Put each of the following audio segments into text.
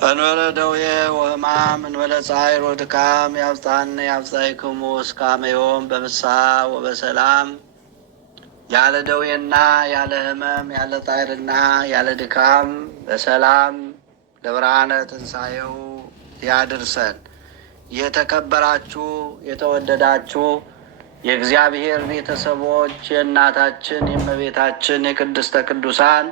እንበለ ደዌ ወሕማም እንበለ ጻዕር ወድካም ያብጽሐነ ያብጽሕክሙ እስከ አመ ዮም በምስሐ ወበሰላም። ያለ ደዌና ያለ ሕመም ያለ ጻዕርና ያለ ድካም በሰላም ለብርሃነ ትንሣኤው ያድርሰን። የተከበራችሁ የተወደዳችሁ የእግዚአብሔር ቤተሰቦች የእናታችን የእመቤታችን የቅድስተ ቅዱሳን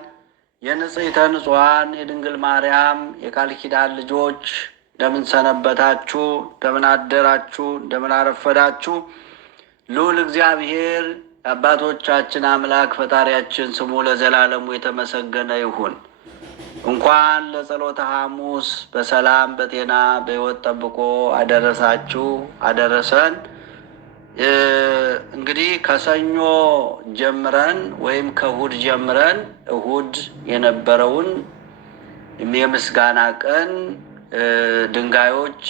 የንጽሕተ ንጹሐን የድንግል ማርያም የቃል ኪዳን ልጆች እንደምን ሰነበታችሁ? እንደምን አደራችሁ? እንደምን አረፈዳችሁ? ልዑል እግዚአብሔር የአባቶቻችን አምላክ ፈጣሪያችን ስሙ ለዘላለሙ የተመሰገነ ይሁን። እንኳን ለጸሎተ ሐሙስ በሰላም በጤና በሕይወት ጠብቆ አደረሳችሁ አደረሰን። እንግዲህ ከሰኞ ጀምረን ወይም ከእሁድ ጀምረን እሁድ የነበረውን የምስጋና ቀን ድንጋዮች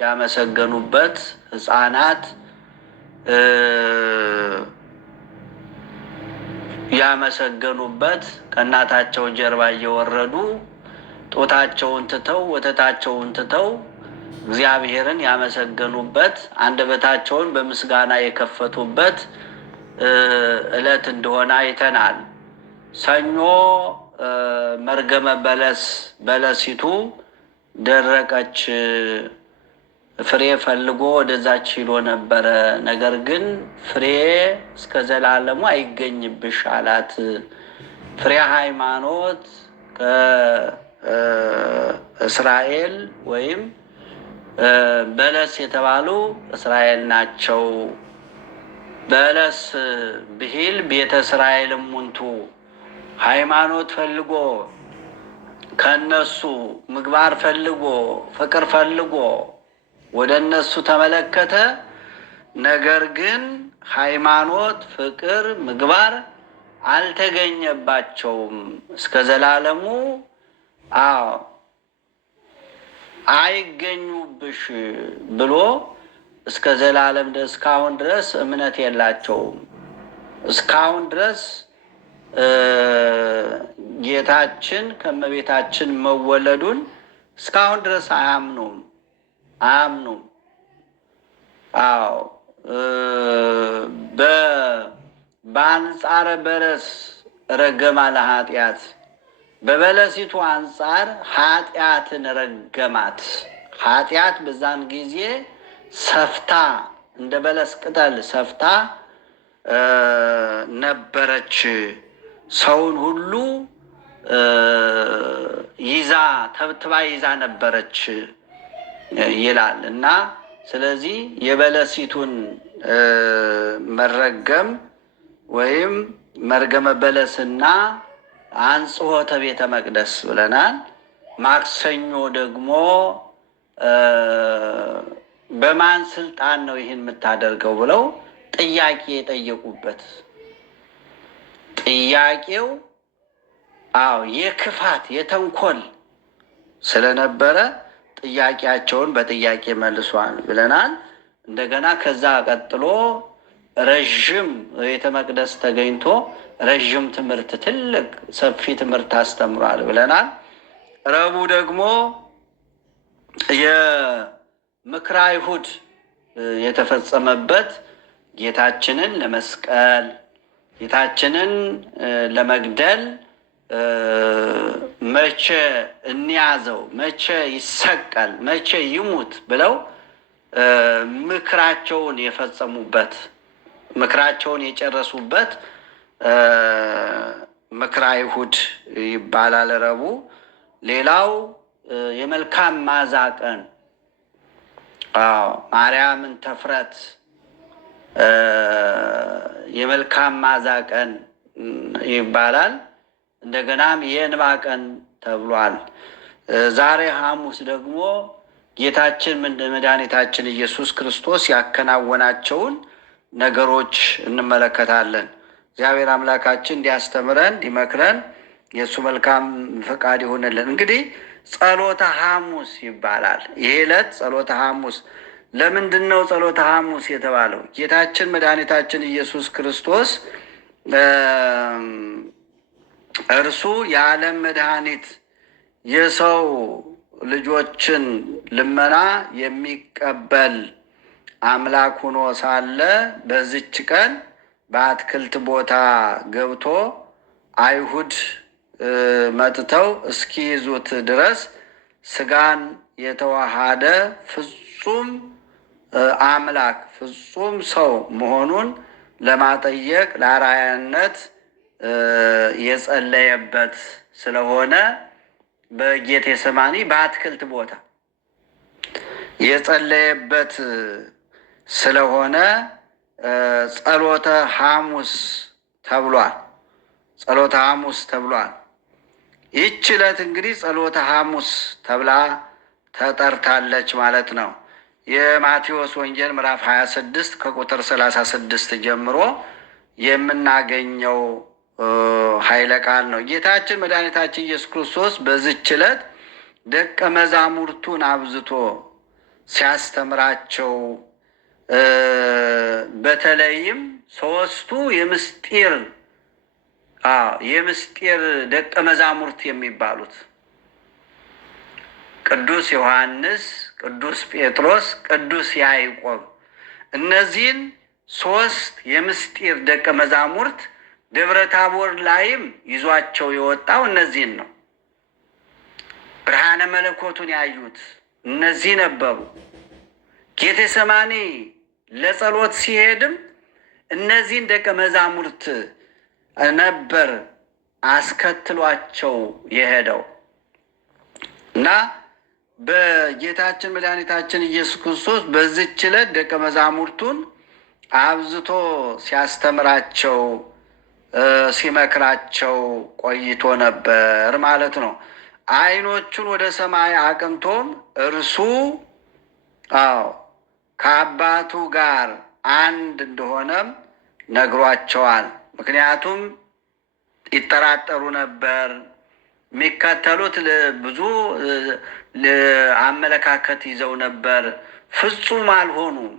ያመሰገኑበት፣ ሕፃናት ያመሰገኑበት፣ ከእናታቸው ጀርባ እየወረዱ ጡታቸውን ትተው ወተታቸውን ትተው እግዚአብሔርን ያመሰገኑበት፣ አንደበታቸውን በምስጋና የከፈቱበት ዕለት እንደሆነ አይተናል። ሰኞ መርገመ በለሲቱ ደረቀች፣ ፍሬ ፈልጎ ወደዛች ሂዶ ነበረ። ነገር ግን ፍሬ እስከ ዘላለሙ አይገኝብሽ አላት። ፍሬ ሃይማኖት ከእስራኤል ወይም በለስ የተባሉ እስራኤል ናቸው። በለስ ብሂል ቤተ እስራኤል እሙንቱ፣ ሃይማኖት ፈልጎ ከእነሱ ምግባር ፈልጎ ፍቅር ፈልጎ ወደ እነሱ ተመለከተ። ነገር ግን ሃይማኖት፣ ፍቅር፣ ምግባር አልተገኘባቸውም እስከ ዘላለሙ አይገኙብሽ ብሎ እስከ ዘላለም ድረስ እስካሁን ድረስ እምነት የላቸውም። እስካሁን ድረስ ጌታችን ከእመቤታችን መወለዱን እስካሁን ድረስ አያምኑም። በአንጻረ በለስ ረገማ ለኃጢአት፣ በበለሲቱ አንጻር ኃጢአትን ረገማት። ኃጢአት በዛን ጊዜ ሰፍታ እንደ በለስ ቅጠል ሰፍታ ነበረች። ሰውን ሁሉ ይዛ ተብትባ ይዛ ነበረች ይላል እና ስለዚህ የበለሲቱን መረገም ወይም መርገመ በለስና አንጽሖተ ቤተ መቅደስ ብለናል። ማክሰኞ ደግሞ በማን ስልጣን ነው ይህን የምታደርገው ብለው ጥያቄ የጠየቁበት፣ ጥያቄው የክፋት የተንኮል ስለነበረ ጥያቄያቸውን በጥያቄ መልሷል ብለናል። እንደገና ከዛ ቀጥሎ ረዥም ቤተ መቅደስ ተገኝቶ ረዥም ትምህርት፣ ትልቅ ሰፊ ትምህርት አስተምሯል ብለናል። ረቡዕ ደግሞ የምክረ አይሁድ የተፈጸመበት፣ ጌታችንን ለመስቀል ጌታችንን ለመግደል መቼ እንያዘው፣ መቼ ይሰቀል፣ መቼ ይሙት ብለው ምክራቸውን የፈጸሙበት፣ ምክራቸውን የጨረሱበት ምክረ አይሁድ ይባላል ረቡዕ። ሌላው የመልካም መዓዛ ቀን ማርያምን ተፍረት የመልካም መዓዛ ቀን ይባላል። እንደገናም የእንባ ቀን ተብሏል። ዛሬ ሐሙስ ደግሞ ጌታችን መድኃኒታችን ኢየሱስ ክርስቶስ ያከናወናቸውን ነገሮች እንመለከታለን። እግዚአብሔር አምላካችን እንዲያስተምረን እንዲመክረን የእሱ መልካም ፈቃድ ይሆንልን። እንግዲህ ጸሎተ ሐሙስ ይባላል። ይሄ ዕለት ጸሎተ ሐሙስ ለምንድን ነው ጸሎተ ሐሙስ የተባለው? ጌታችን መድኃኒታችን ኢየሱስ ክርስቶስ እርሱ የዓለም መድኃኒት የሰው ልጆችን ልመና የሚቀበል አምላክ ሆኖ ሳለ በዚች ቀን በአትክልት ቦታ ገብቶ አይሁድ መጥተው እስኪይዙት ድረስ ስጋን የተዋሃደ ፍጹም አምላክ ፍጹም ሰው መሆኑን ለማጠየቅ ለአርአያነት የጸለየበት ስለሆነ በጌቴሰማኒ በአትክልት ቦታ የጸለየበት ስለሆነ ጸሎተ ሐሙስ ተብሏል። ጸሎተ ሐሙስ ተብሏል። ይህች ዕለት እንግዲህ ጸሎተ ሐሙስ ተብላ ተጠርታለች ማለት ነው። የማቴዎስ ወንጌል ምዕራፍ 26 ከቁጥር 36 ጀምሮ የምናገኘው ኃይለ ቃል ነው። ጌታችን መድኃኒታችን ኢየሱስ ክርስቶስ በዚህች ዕለት ደቀ መዛሙርቱን አብዝቶ ሲያስተምራቸው በተለይም ሶስቱ የምስጢር ደቀ መዛሙርት የሚባሉት ቅዱስ ዮሐንስ፣ ቅዱስ ጴጥሮስ፣ ቅዱስ ያዕቆብ እነዚህን ሶስት የምስጢር ደቀ መዛሙርት ደብረ ታቦር ላይም ይዟቸው የወጣው እነዚህን ነው። ብርሃነ መለኮቱን ያዩት እነዚህ ነበሩ። ጌቴሰማኒ ለጸሎት ሲሄድም እነዚህን ደቀ መዛሙርት ነበር አስከትሏቸው የሄደው እና በጌታችን መድኃኒታችን ኢየሱስ ክርስቶስ በዚህች ዕለት ደቀ መዛሙርቱን አብዝቶ ሲያስተምራቸው ሲመክራቸው ቆይቶ ነበር ማለት ነው። ዓይኖቹን ወደ ሰማይ አቅንቶም እርሱ ከአባቱ ጋር አንድ እንደሆነም ነግሯቸዋል። ምክንያቱም ይጠራጠሩ ነበር። የሚከተሉት ብዙ አመለካከት ይዘው ነበር። ፍጹም አልሆኑም።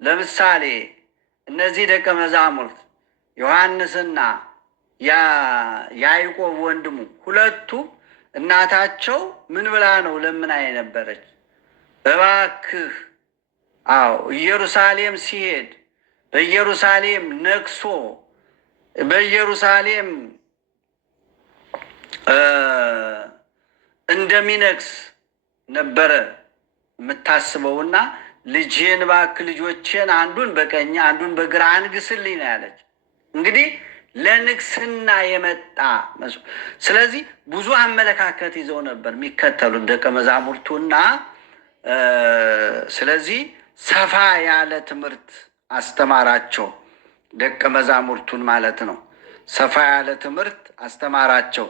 ለምሳሌ እነዚህ ደቀ መዛሙርት ዮሐንስና ያዕቆብ ወንድሙ ሁለቱ እናታቸው ምን ብላ ነው ለምና የነበረች? እባክህ ኢየሩሳሌም ሲሄድ በኢየሩሳሌም ነግሶ በኢየሩሳሌም እንደሚነግስ ነበረ የምታስበውና ልጄን እባክህ ልጆቼን አንዱን በቀኝ አንዱን በግራ አንግስልኝ ነው ያለች። እንግዲህ ለንግስና የመጣ መስሎ ስለዚህ ብዙ አመለካከት ይዘው ነበር የሚከተሉት ደቀ መዛሙርቱና ስለዚህ ሰፋ ያለ ትምህርት አስተማራቸው። ደቀ መዛሙርቱን ማለት ነው። ሰፋ ያለ ትምህርት አስተማራቸው።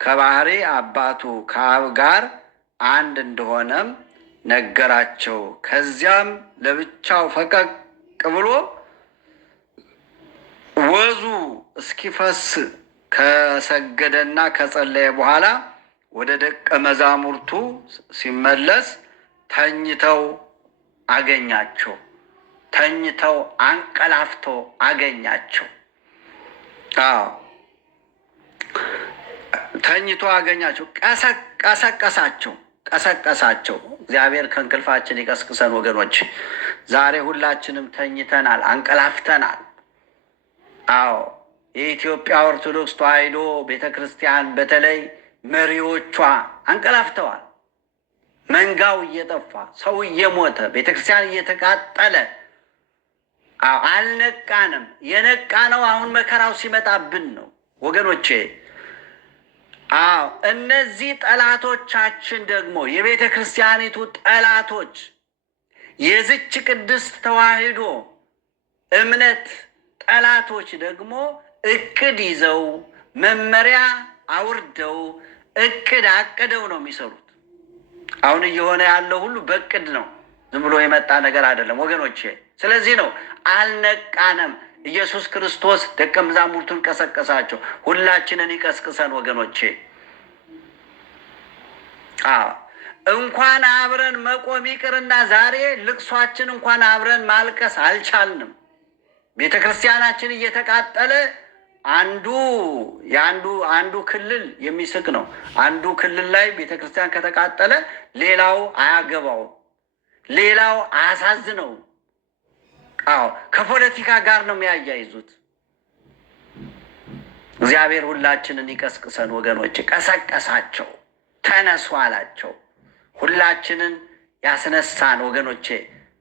ከባህሪ አባቱ ከአብ ጋር አንድ እንደሆነም ነገራቸው። ከዚያም ለብቻው ፈቀቅ ብሎ ወዙ እስኪፈስ ከሰገደና ከጸለየ በኋላ ወደ ደቀ መዛሙርቱ ሲመለስ ተኝተው አገኛቸው። ተኝተው አንቀላፍተው አገኛቸው። ተኝቶ አገኛቸው። ቀሰቀሳቸው። እግዚአብሔር ከእንቅልፋችን ይቀስቅሰን ወገኖች። ዛሬ ሁላችንም ተኝተናል፣ አንቀላፍተናል። የኢትዮጵያ ኦርቶዶክስ ተዋሕዶ ቤተ ክርስቲያን በተለይ መሪዎቿ አንቀላፍተዋል። መንጋው እየጠፋ ሰው እየሞተ ቤተ ክርስቲያን እየተቃጠለ አልነቃንም። የነቃነው አሁን መከራው ሲመጣብን ነው ወገኖቼ። እነዚህ ጠላቶቻችን ደግሞ የቤተ ክርስቲያኒቱ ጠላቶች የዝች ቅድስት ተዋሕዶ እምነት ጠላቶች ደግሞ እቅድ ይዘው መመሪያ አውርደው እቅድ አቅደው ነው የሚሰሩት። አሁን እየሆነ ያለው ሁሉ በእቅድ ነው። ዝም ብሎ የመጣ ነገር አይደለም ወገኖቼ። ስለዚህ ነው አልነቃንም። ኢየሱስ ክርስቶስ ደቀ መዛሙርቱን ቀሰቀሳቸው። ሁላችንን ይቀስቅሰን ወገኖቼ። እንኳን አብረን መቆም ይቅርና ዛሬ ልቅሷችን እንኳን አብረን ማልቀስ አልቻልንም። ቤተ ክርስቲያናችን እየተቃጠለ አንዱ ክልል የሚስቅ ነው። አንዱ ክልል ላይ ቤተክርስቲያን ከተቃጠለ ሌላው አያገባው፣ ሌላው አያሳዝነው። አዎ ከፖለቲካ ጋር ነው የሚያያይዙት። እግዚአብሔር ሁላችንን ይቀስቅሰን ወገኖች። ቀሰቀሳቸው፣ ተነሱ አላቸው። ሁላችንን ያስነሳን ወገኖቼ፣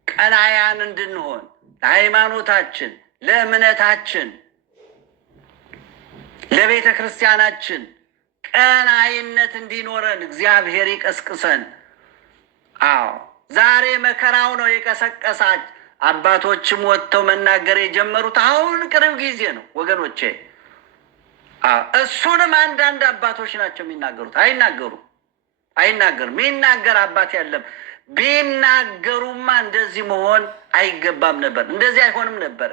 ቀናያን እንድንሆን ለሃይማኖታችን፣ ለእምነታችን፣ ለቤተ ክርስቲያናችን ቀናይነት እንዲኖረን እግዚአብሔር ይቀስቅሰን። አዎ ዛሬ መከራው ነው የቀሰቀሳች። አባቶችም ወጥተው መናገር የጀመሩት አሁን ቅርብ ጊዜ ነው ወገኖቼ። እሱንም አንዳንድ አባቶች ናቸው የሚናገሩት። አይናገሩም። የሚናገር አባት የለም። ቢናገሩማ እንደዚህ መሆን አይገባም ነበር፣ እንደዚህ አይሆንም ነበረ።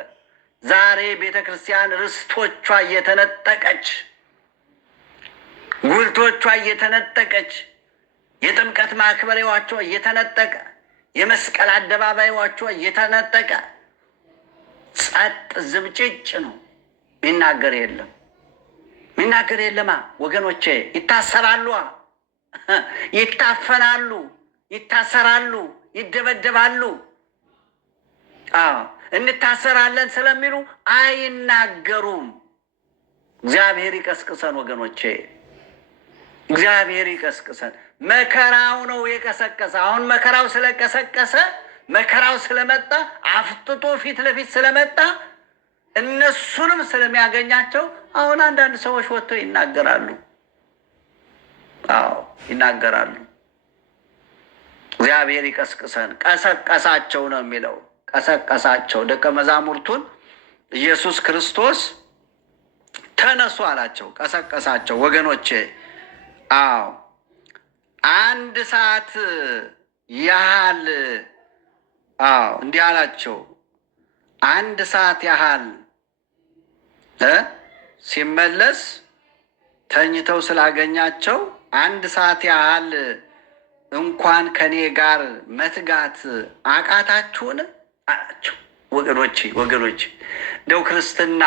ዛሬ ቤተ ክርስቲያን ርስቶቿ እየተነጠቀች፣ ጉልቶቿ እየተነጠቀች፣ የጥምቀት ማክበሪያዎቿ እየተነጠቀ፣ የመስቀል አደባባዮቿ እየተነጠቀ ጸጥ ዝብጭጭ ነው። ሚናገር የለማ ወገኖቼ። ይታሰራሉ፣ ይታፈናሉ፣ ይታሰራሉ፣ ይደበደባሉ። እንታሰራለን ስለሚሉ አይናገሩም። እግዚአብሔር ይቀስቅሰን ወገኖቼ፣ እግዚአብሔር ይቀስቅሰን። መከራው ነው የቀሰቀሰ። አሁን መከራው ስለቀሰቀሰ፣ መከራው ስለመጣ፣ አፍጥጦ ፊት ለፊት ስለመጣ፣ እነሱንም ስለሚያገኛቸው አሁን አንዳንድ ሰዎች ወጥተው ይናገራሉ። ይናገራሉ። እግዚአብሔር ይቀስቅሰን። ቀሰቀሳቸው ነው የሚለው። ቀሰቀሳቸው ደቀ መዛሙርቱን ኢየሱስ ክርስቶስ ተነሱ አላቸው። ቀሰቀሳቸው ወገኖቼ። አንድ ሰዓት ያህል እንዲህ አላቸው። አንድ ሰዓት ያህል ሲመለስ ተኝተው ስላገኛቸው አንድ ሰዓት ያህል እንኳን ከኔ ጋር መትጋት አቃታችሁን አላቸው። ወገኖች እንደው ክርስትና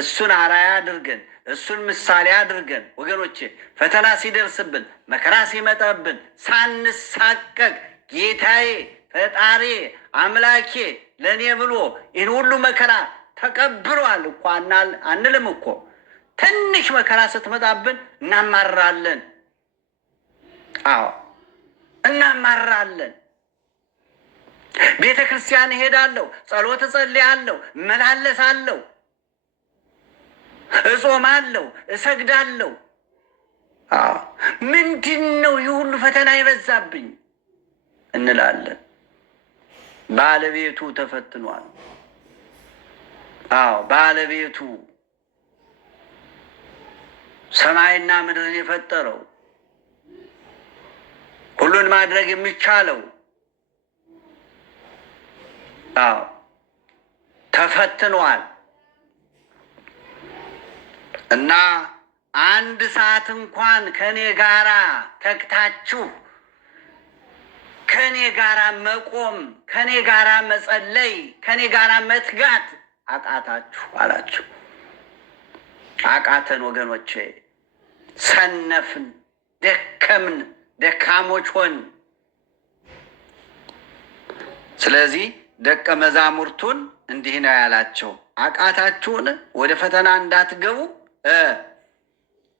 እሱን አራያ አድርገን፣ እሱን ምሳሌ አድርገን ወገኖቼ፣ ፈተና ሲደርስብን፣ መከራ ሲመጣብን ሳንሳቀቅ ጌታዬ ፈጣሪ አምላኬ ለእኔ ብሎ ይህን ሁሉ መከራ ተቀብሏል እኮ አንልም እኮ። ትንሽ መከራ ስትመጣብን እናማራለን። እናማራለን። ቤተ ክርስቲያን እሄዳለሁ፣ ጸሎት እጸልያለሁ፣ እመላለሳለሁ፣ እጾማለሁ፣ እሰግዳለሁ። ምንድን ነው ይህ ሁሉ ፈተና ይበዛብኝ እንላለን። ባለቤቱ ተፈትኗል። ባለቤቱ ሰማይና ምድርን የፈጠረው ሁሉን ማድረግ የሚቻለው ተፈትኗል። እና አንድ ሰዓት እንኳን ከኔ ጋራ ተግታችሁ ከኔ ጋራ መቆም፣ ከኔ ጋራ መጸለይ፣ ከኔ ጋራ መትጋት አቃታችሁ አላችሁ። አቃተን ወገኖቼ፣ ሰነፍን፣ ደከምን፣ ደካሞች ሆን። ስለዚህ ደቀ መዛሙርቱን እንዲህ ነው ያላቸው፣ አቃታችሁን? ወደ ፈተና እንዳትገቡ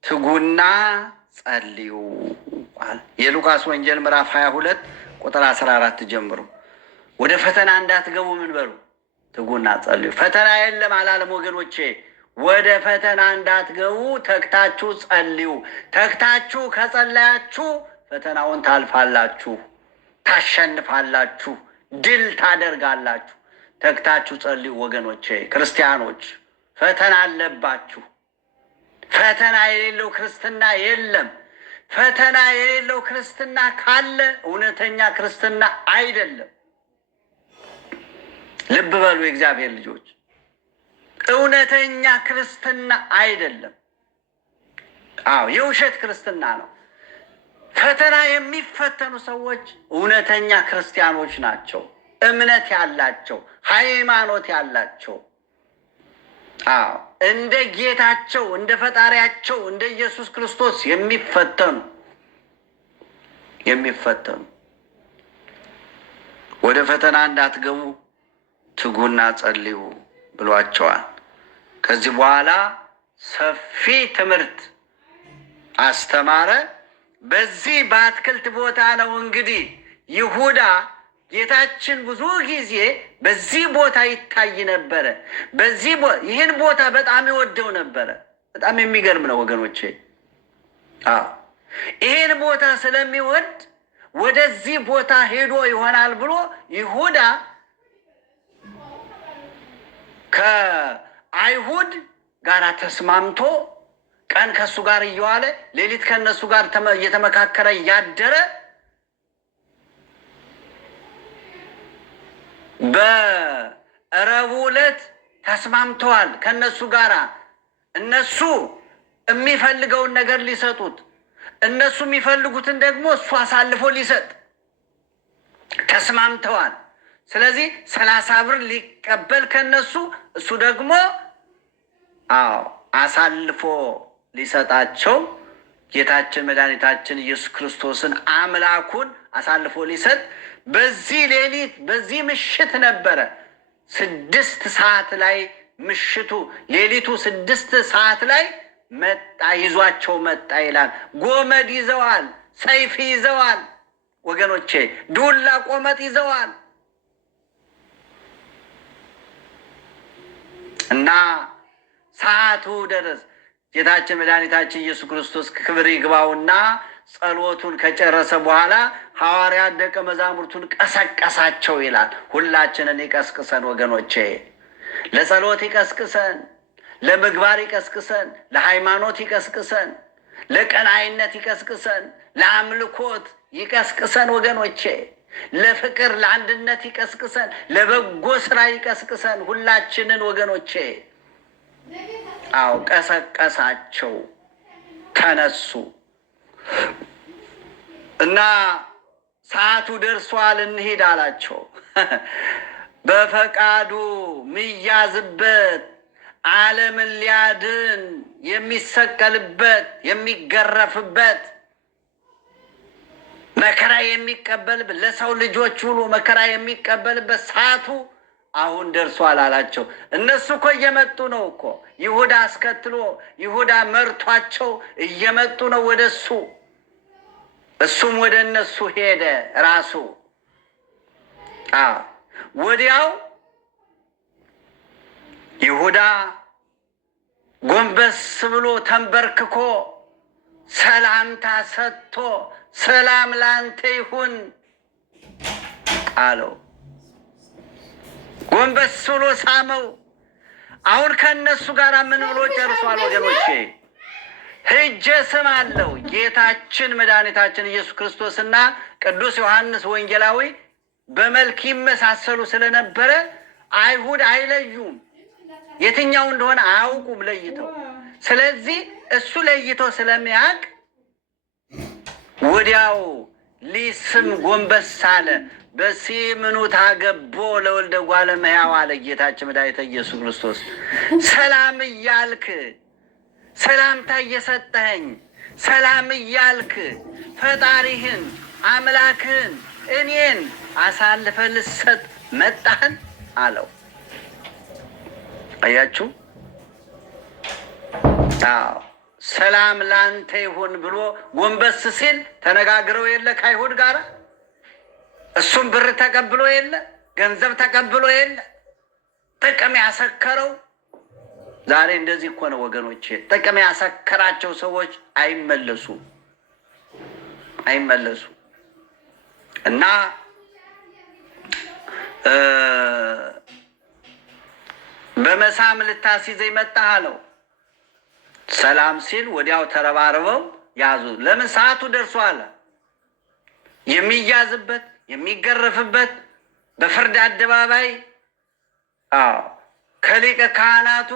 ትጉና ጸልዩ። የሉቃስ ወንጌል ምዕራፍ 22 ቁጥር 14 ጀምሮ ወደ ፈተና እንዳትገቡ ምን በሉ? ትጉና ጸልዩ። ፈተና የለም አላለም ወገኖቼ። ወደ ፈተና እንዳትገቡ ተግታችሁ ጸልዩ። ተግታችሁ ከጸለያችሁ ፈተናውን ታልፋላችሁ፣ ታሸንፋላችሁ፣ ድል ታደርጋላችሁ። ተግታችሁ ጸልዩ ወገኖቼ። ክርስቲያኖች ፈተና አለባችሁ። ፈተና የሌለው ክርስትና የለም። ፈተና የሌለው ክርስትና ካለ እውነተኛ ክርስትና አይደለም። ልብ በሉ የእግዚአብሔር ልጆች፣ እውነተኛ ክርስትና አይደለም። የውሸት ክርስትና ነው። ፈተና የሚፈተኑ ሰዎች እውነተኛ ክርስቲያኖች ናቸው። እምነት ያላቸው፣ ሃይማኖት ያላቸው። እንደ ጌታቸው እንደ ፈጣሪያቸው እንደ ኢየሱስ ክርስቶስ የሚፈተኑ ወደ ፈተና እንዳትገቡ ትጉና ጸልዩ ብሏቸዋል። ከዚህ በኋላ ሰፊ ትምህርት አስተማረ። በዚህ በአትክልት ቦታ ነው እንግዲህ ይሁዳ ጌታችን ብዙ ጊዜ በዚህ ቦታ ይታይ ነበረ። ይህን ቦታ በጣም ይወደው ነበረ። በጣም የሚገርም ነው ወገኖቼ። ይህን ቦታ ስለሚወድ ወደዚህ ቦታ ሄዶ ይሆናል ብሎ ይሁዳ ከአይሁድ ጋር ተስማምቶ ቀን ከሱ ጋር እየዋለ ሌሊት ከነሱ ጋር እየተመካከረ እያደረ በረቡዕ ዕለት ተስማምተዋል ከነሱ ጋር። እነሱ የሚፈልገውን ነገር ሊሰጡት፣ እነሱ የሚፈልጉትን ደግሞ እሱ አሳልፎ ሊሰጥ ተስማምተዋል። ስለዚህ 30 ብር ሊቀበል ከነሱ፣ እሱ ደግሞ አሳልፎ ሊሰጣቸው ጌታችን መድኃኒታችን ኢየሱስ ክርስቶስን አምላኩን አሳልፎ ሊሰጥ በዚህ ሌሊት በዚህ ምሽት ነበረ። 6 ሰዓት ላይ ሌሊቱ 6 ሰዓት ላይ መጣ፣ ይዟቸው መጣ ይላል። ጎመድ ይዘዋል፣ ሰይፍ ይዘዋል ወገኖቼ፣ ዱላ ቆመጥ ይዘዋል እና ሰዓቱ ደረስ። ጌታችን መድኃኒታችን ኢየሱስ ክርስቶስ ክብር ይግባውና ጸሎቱን ከጨረሰ በኋላ ሐዋርያት ደቀ መዛሙርቱን ቀሰቀሳቸው ይላል። ሁላችንን ይቀስቅሰን ወገኖቼ፣ ለጸሎት ይቀስቅሰን፣ ለምግባር ይቀስቅሰን፣ ለሃይማኖት ይቀስቅሰን፣ ለቀናይነት ይቀስቅሰን፣ ለአምልኮት ይቀስቅሰን ወገኖቼ፣ ለፍቅር ለአንድነት ይቀስቅሰን፣ ለበጎ ስራ ይቀስቅሰን ሁላችንን ወገኖቼ። ቀሰቀሳቸው፣ ተነሱ እና ሰዓቱ ደርሷል እንሂድ አላቸው። በፈቃዱ ሚያዝበት ዓለምን ሊያድን የሚሰቀልበት የሚገረፍበት መከራ የሚቀበልበት ለሰው ልጆች ሁሉ መከራ የሚቀበልበት ሰዓቱ አሁን ደርሷል አላቸው። እነሱ እኮ እየመጡ ነው እኮ ይሁዳ አስከትሎ ይሁዳ መርቷቸው እየመጡ ነው ወደሱ። እሱም ወደ እነሱ ሄደ ራሱ። ወዲያው ይሁዳ ጎንበስ ብሎ ተንበርክኮ ሰላምታ ሰጥቶ ሰላም ላንተ ይሁን አለው። ጎንበስ ብሎ ሳመው። አሁን ከነሱ ጋር ምን ብሎ ጨርሷል ወገኖቼ? ሄጄ ስማለሁ። ጌታችን መድኃኒታችን ኢየሱስ ክርስቶስና ቅዱስ ዮሐንስ ወንጌላዊ በመልክ ይመሳሰሉ ስለነበረ አይሁድ አይለዩም፣ የትኛው እንደሆነ አያውቁም ለይተው። ስለዚህ እሱ ለይቶ ስለሚያውቅ ወዲያው ሊስም ጎንበስ አለ። በሲምኑ ታገቦ ለወልደ እጓለ እመሕያው አለ ጌታችን መድኃኒታችን ኢየሱስ ክርስቶስ። ሰላም እያልክ ሰላምታ እየሰጠኸኝ ሰላም እያልክ ፈጣሪህን አምላክህን እኔን አሳልፈ ልሰጥ መጣህን አለው። አያችሁ? ሰላም ላንተ ይሁን ብሎ ጎንበስ ሲል ተነጋግረው የለ ከአይሁድ ጋር። እሱም ብር ተቀብሎ የለ ገንዘብ ተቀብሎ የለ ጥቅም ያሰከረው። ዛሬ እንደዚህ እኮ ነው ወገኖቼ። ጥቅም ያሰከራቸው ሰዎች አይመለሱም እና በመሳም ልታስይዘኝ መጣህ አለው። ሰላም ሲል ወዲያው ተረባርበው ያዙ። ለምን? ሰዓቱ ደርሷል። የሚያዝበት የሚገረፍበት በፍርድ አደባባይ ከሊቀ ካህናቱ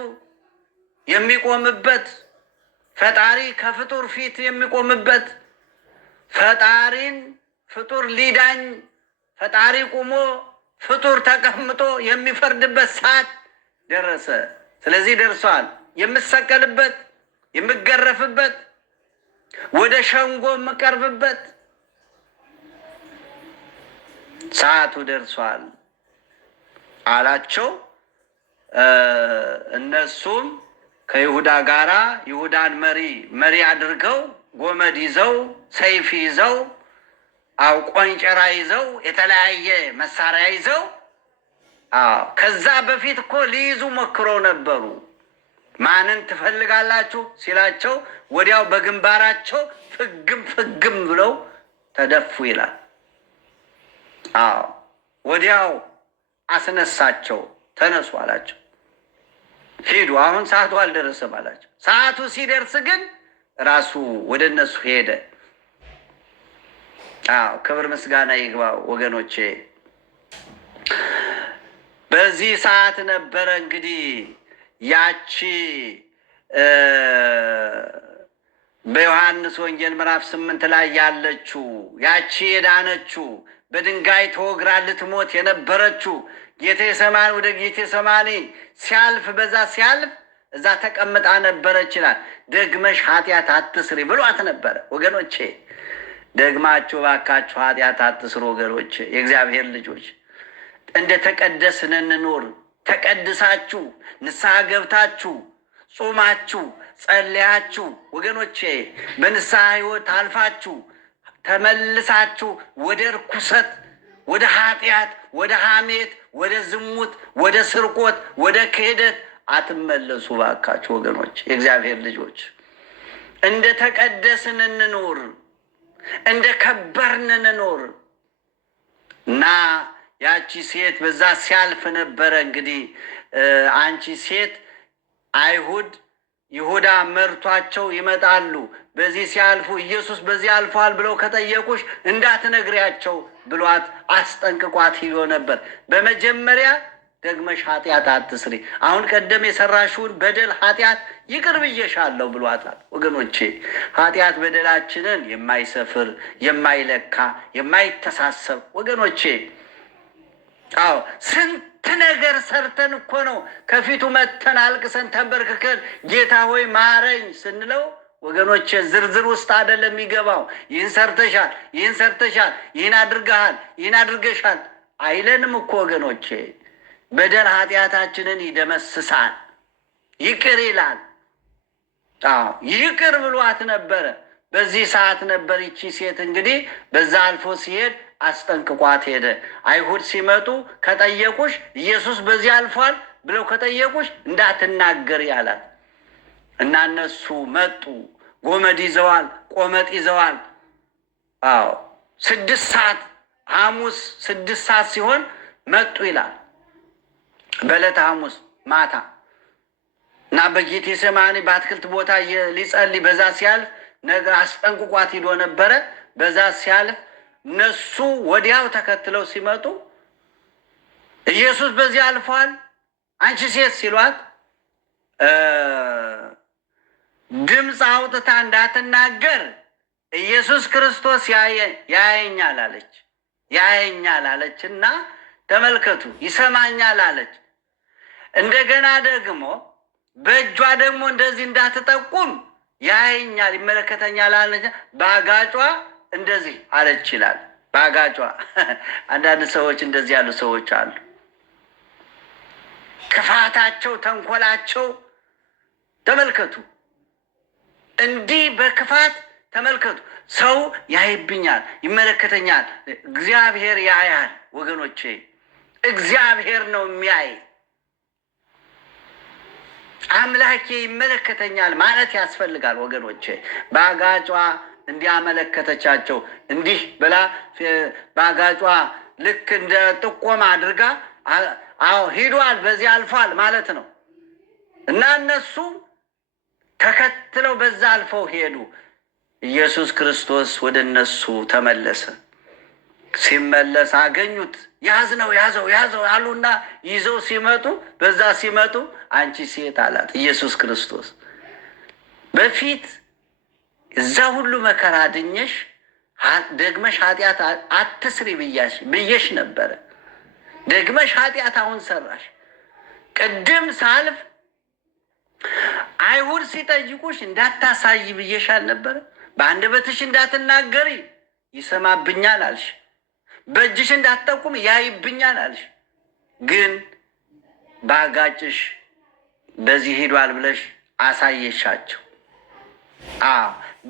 የሚቆምበት ፈጣሪ ከፍጡር ፊት የሚቆምበት ፈጣሪን ፍጡር ሊዳኝ ፈጣሪ ቁሞ ፍጡር ተቀምጦ የሚፈርድበት ሰዓት ደረሰ። ስለዚህ ደርሷል። የምሰቀልበት፣ የምገረፍበት፣ ወደ ሸንጎ የምቀርብበት ሰዓቱ ደርሷል አላቸው። እነሱም ከይሁዳ ጋራ ይሁዳን መሪ አድርገው ጎመድ ይዘው ሰይፍ ይዘው ቆንጨራ ይዘው የተለያየ መሳሪያ ይዘው ከዛ በፊት እኮ ሊይዙ ሞክረው ነበሩ። ማንን ትፈልጋላችሁ ሲላቸው ወዲያው በግንባራቸው ፍግም ብለው ተደፉ ይላል። ወዲያው አስነሳቸው። ተነሱ አላቸው። ሂዱ፣ አሁን ሰዓቱ አልደረሰም አላቸው። ሰዓቱ ሲደርስ ግን ራሱ ወደ እነሱ ሄደ። ክብር ምስጋና ይግባው ወገኖቼ። በዚህ ሰዓት ነበረ እንግዲህ ያቺ በዮሐንስ ወንጌል ምዕራፍ 8 ላይ ያለችው ያቺ የዳነችው በድንጋይ ተወግራ ልትሞት የነበረችው ጌቴሰማኒ ወደ ጌቴሰማኒ ሲያልፍ በዛ ሲያልፍ እዛ ተቀምጣ ነበረ ይችላል። ደግመሽ ኃጢአት አትስሪ ብሏት ነበረ። ወገኖቼ ደግማችሁ ባካችሁ ኃጢአት አትስሩ ወገኖቼ፣ የእግዚአብሔር ልጆች እንደ ተቀደስን እንኖር። ተቀድሳችሁ ንስሐ ገብታችሁ ጾማችሁ ጸልያችሁ ወገኖቼ በንስሐ ሕይወት አልፋችሁ ተመልሳችሁ ወደ ርኩሰት፣ ወደ ኃጢአት፣ ወደ ሐሜት፣ ወደ ዝሙት፣ ወደ ስርቆት፣ ወደ ክህደት አትመለሱ ባካችሁ ወገኖች፣ የእግዚአብሔር ልጆች። እንደ ተቀደስን እንኖር፣ እንደ ከበርን እንኖር እና ያቺ ሴት በዛ ሲያልፍ ነበረ። እንግዲህ አንቺ ሴት አይሁድ ይሁዳ መርቷቸው ይመጣሉ። በዚህ ሲያልፉ ኢየሱስ በዚህ አልፏል ብለው ከጠየቁሽ እንዳትነግሪያቸው ብሏት አስጠንቅቋት ሂዶ ነበር። በመጀመሪያ ደግመሽ ኃጢአት አትስሪ፣ አሁን ቀደም የሰራሽውን በደል ኃጢአት ይቅር ብዬሻለሁ ብሏታል። ወገኖቼ ኃጢአት በደላችንን የማይሰፍር የማይለካ የማይተሳሰብ ወገኖቼ ስንት ነገር ሰርተን እኮ ነው ከፊቱ መተን አልቅሰን ተንበርክከን ጌታ ሆይ ማረኝ ስንለው ወገኖቼ ዝርዝር ውስጥ አይደለም የሚገባው። ይህን ሰርተሻል፣ ይህን ሰርተሻል፣ ይህን አድርገሃል፣ ይህን አድርገሻል አይለንም እኮ ወገኖቼ። በደል ኃጢአታችንን ይደመስሳል፣ ይቅር ይላል። ይቅር ብሏት ነበረ። በዚህ ሰዓት ነበር ይቺ ሴት እንግዲህ በዛ አልፎ ሲሄድ አስጠንቅቋት ሄደ። አይሁድ ሲመጡ ከጠየቁሽ ኢየሱስ በዚህ አልፏል ብለው ከጠየቁሽ እንዳትናገር ያላት እና እነሱ መጡ። ጎመድ ይዘዋል፣ ቆመጥ ይዘዋል። 6 ሰዓት ሐሙስ 6 ሰዓት ሲሆን መጡ ይላል። በዕለተ ሐሙስ ማታ እና በጌቴሰማኒ በአትክልት ቦታ ሊጸልይ በዛ ሲያልፍ ነገር አስጠንቅቋት ሂዶ ነበረ። በዛ ሲያልፍ እነሱ ወዲያው ተከትለው ሲመጡ ኢየሱስ በዚህ አልፏል አንቺ ሴት ሲሏት ድምፅ አውጥታ እንዳትናገር ኢየሱስ ክርስቶስ ያየኛል አለች። ያየኛል አለች እና ተመልከቱ ይሰማኛል አለች። እንደገና ደግሞ በእጇ ደግሞ እንደዚህ እንዳትጠቁም ያየኛል ይመለከተኛል አለች። በአጋጯ እንደዚህ አለች ይላል። በአጋጯ አንዳንድ ሰዎች እንደዚህ ያሉ ሰዎች አሉ። ክፋታቸው፣ ተንኮላቸው ተመልከቱ። እንዲህ በክፋት ተመልከቱ። ሰው ያይብኛል፣ ይመለከተኛል። እግዚአብሔር ያያል ወገኖቼ፣ እግዚአብሔር ነው የሚያይ። አምላኬ ይመለከተኛል ማለት ያስፈልጋል ወገኖቼ። በአጋጯ እንዲያመለከተቻቸው እንዲህ ብላ በአጋጯ ልክ እንደ ጥቆማ አድርጋ ሂዷል በዚህ አልፏል ማለት ነው እና እነሱ ተከትለው በዛ አልፈው ሄዱ። ኢየሱስ ክርስቶስ ወደ እነሱ ተመለሰ። ሲመለስ አገኙት። ያዝነው ያዘው ያዘው አሉና ይዘው ሲመጡ በዛ ሲመጡ አንቺ ሴት አላት ኢየሱስ ክርስቶስ በፊት እዛ ሁሉ መከራ ድኘሽ ደግመሽ ኃጢአት አትስሪ ብዬሽ ነበረ። ደግመሽ ኃጢአት አሁን ሰራሽ። ቅድም ሳልፍ አይሁድ ሲጠይቁሽ እንዳታሳይ ብዬሻል ነበረ። በአንደበትሽ እንዳትናገሪ ይሰማብኛል አልሽ። በእጅሽ እንዳትጠቁም ያይብኛል አልሽ። ግን ባጋጭሽ በዚህ ሄዷል ብለሽ አሳየሻቸው።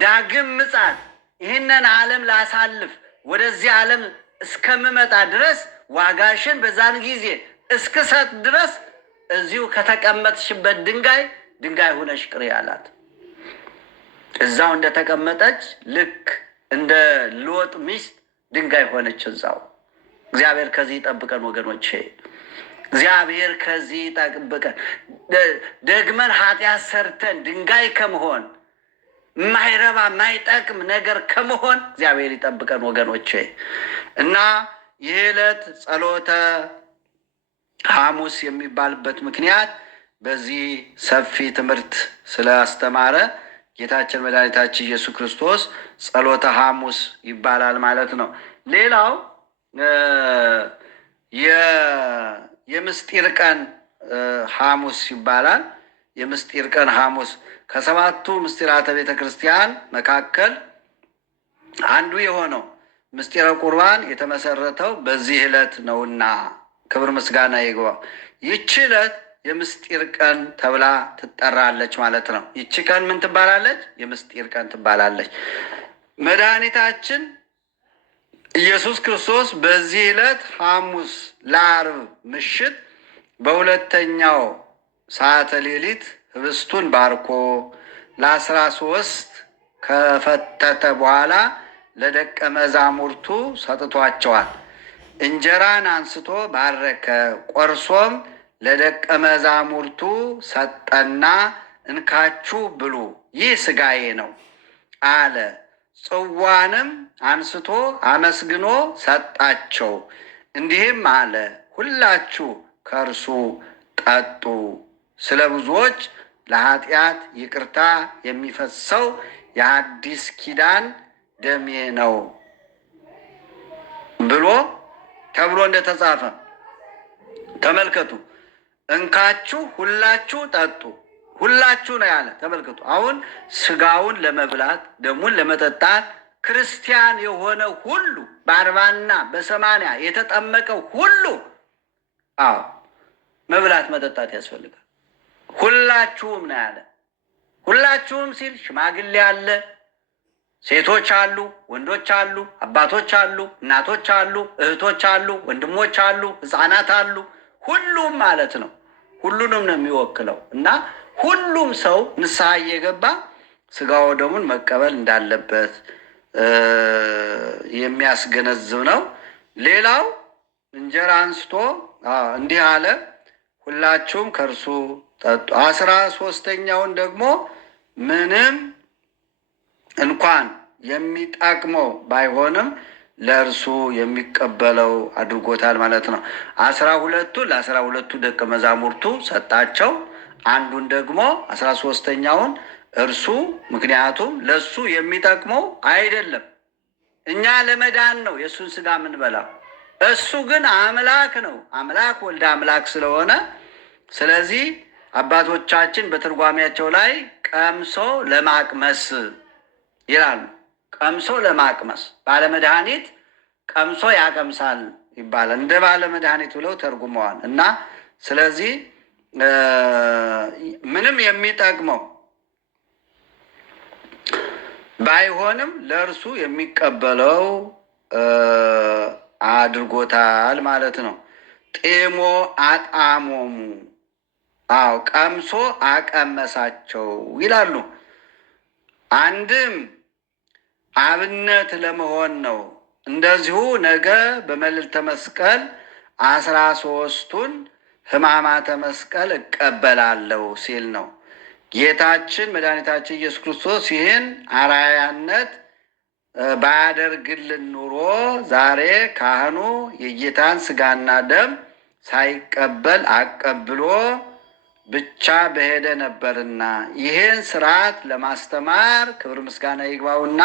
ዳግም ምጽአት ይህንን ዓለም ላሳልፍ ወደዚህ ዓለም እስከምመጣ ድረስ ዋጋሽን በዛን ጊዜ እስክሰጥ ድረስ እዚሁ ከተቀመጥሽበት ድንጋይ ሆነሽ ቅሪ አላት። እዛው እንደተቀመጠች ልክ እንደ ሎጥ ሚስት ድንጋይ ሆነች እዛው። እግዚአብሔር ከዚህ ይጠብቀን ወገኖቼ። እግዚአብሔር ከዚህ ይጠብቀን። ደግመን ኃጢአት ሰርተን ድንጋይ ከመሆን ማይረባ ማይጠቅም ነገር ከመሆን እግዚአብሔር ይጠብቀን ወገኖቼ። እና ይህ ዕለት ጸሎተ ሐሙስ የሚባልበት ምክንያት በዚህ ሰፊ ትምህርት ስላስተማረ ጌታችን መድኃኒታችን ኢየሱስ ክርስቶስ ጸሎተ ሐሙስ ይባላል ማለት ነው። ሌላው የምስጢር ቀን ሐሙስ ይባላል። የምስጢር ቀን ሐሙስ ከሰባቱ ምስጢራተ ቤተ ክርስቲያን መካከል አንዱ የሆነው ምስጢረ ቁርባን የተመሰረተው በዚህ ዕለት ነውና ክብር ምስጋና ይግባው። ይቺ ዕለት የምስጢር ቀን ተብላ ትጠራለች ማለት ነው። ይቺ ቀን ምን ትባላለች? የምስጢር ቀን ትባላለች። መድኃኒታችን ኢየሱስ ክርስቶስ በዚህ ዕለት ሐሙስ ለዓርብ ምሽት በሁለተኛው ሰዓተ ሌሊት ህብስቱን ባርኮ ለ13 ከፈተተ በኋላ ለደቀ መዛሙርቱ ሰጥቷቸዋል። እንጀራን አንስቶ ባረከ፣ ቆርሶም ለደቀ መዛሙርቱ ሰጠና እንካችሁ ብሉ፣ ይህ ሥጋዬ ነው አለ። ጽዋንም አንስቶ አመስግኖ ሰጣቸው፣ እንዲህም አለ፣ ሁላችሁ ከእርሱ ጠጡ፣ ስለ ብዙዎች ለኃጢአት ይቅርታ የሚፈሰው የአዲስ ኪዳን ደሜ ነው ብሎ ተብሎ እንደተጻፈ ተመልከቱ። እንካችሁ ሁላችሁ ጠጡ፣ ሁላችሁ ነው ያለ። ተመልከቱ። አሁን ስጋውን ለመብላት ደሙን ለመጠጣት ክርስቲያን የሆነ ሁሉ በ40ና በ80 የተጠመቀው ሁሉ መብላት መጠጣት ያስፈልጋል። ሁላችሁም ነው ያለ። ሁላችሁም ሲል ሽማግሌ አለ፣ ሴቶች አሉ፣ ወንዶች አሉ፣ አባቶች አሉ፣ እናቶች አሉ፣ እህቶች አሉ፣ ወንድሞች አሉ፣ ሕፃናት አሉ። ሁሉም ማለት ነው። ሁሉንም ነው የሚወክለው እና ሁሉም ሰው ንስሐ እየገባ ስጋው ደሙን መቀበል እንዳለበት የሚያስገነዝብ ነው። ሌላው እንጀራ አንስቶ እንዲህ አለ፣ ሁላችሁም ከእርሱ ጠጡ። 13ኛውን ደግሞ ምንም እንኳን የሚጠቅመው ባይሆንም ለእርሱ የሚቀበለው አድርጎታል ማለት ነው። 12ቱ ለ12ቱ ደቀ መዛሙርቱ ሰጣቸው። አንዱን ደግሞ 13ኛውን እርሱ፣ ምክንያቱም ለሱ የሚጠቅመው አይደለም። እኛ ለመዳን ነው የእሱን ስጋ የምንበላው። እሱ ግን አምላክ ነው፣ አምላክ ወልደ አምላክ ስለሆነ ስለዚህ አባቶቻችን በትርጓሜያቸው ላይ ቀምሶ ለማቅመስ ይላሉ። ቀምሶ ለማቅመስ ባለመድኃኒት ቀምሶ ያቀምሳል ይባላል። እንደ ባለመድኃኒት ብለው ተርጉመዋል። እና ስለዚህ ምንም የሚጠቅመው ባይሆንም ለእርሱ የሚቀበለው አድርጎታል ማለት ነው። ጤሞ አጣሞሙ፣ ቀምሶ አቀመሳቸው ይላሉ። አንድም አብነት ለመሆን ነው። እንደዚሁ ነገ በመልዕልተ መስቀል 13ቱን ሕማማተ መስቀል እቀበላለሁ ሲል ነው። ጌታችን መድኃኒታችን ኢየሱስ ክርስቶስ ይህን አርአያነት ባያደርግልን ኑሮ ዛሬ ካህኑ የጌታን ስጋና ደም ሳይቀበል አቀብሎ ብቻ በሄደ ነበርና ይህን ስርዓት ለማስተማር ክብር ምስጋና ይግባውና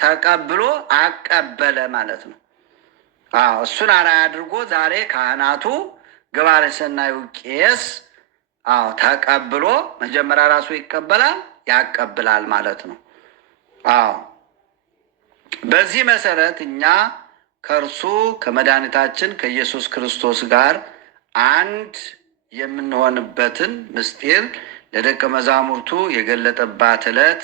ተቀብሎ አቀበለ ማለት ነው። እሱን አርአያ አድርጎ ዛሬ ካህናቱ ገባሬ ሰናዩ ቄስ ተቀብሎ መጀመሪያ ራሱ ይቀበላል፣ ያቀብላል ማለት ነው። በዚህ መሰረት እኛ ከእርሱ ከመድኃኒታችን ከኢየሱስ ክርስቶስ ጋር አንድ የምንሆንበትን ምስጢር ለደቀ መዛሙርቱ የገለጠባት ዕለት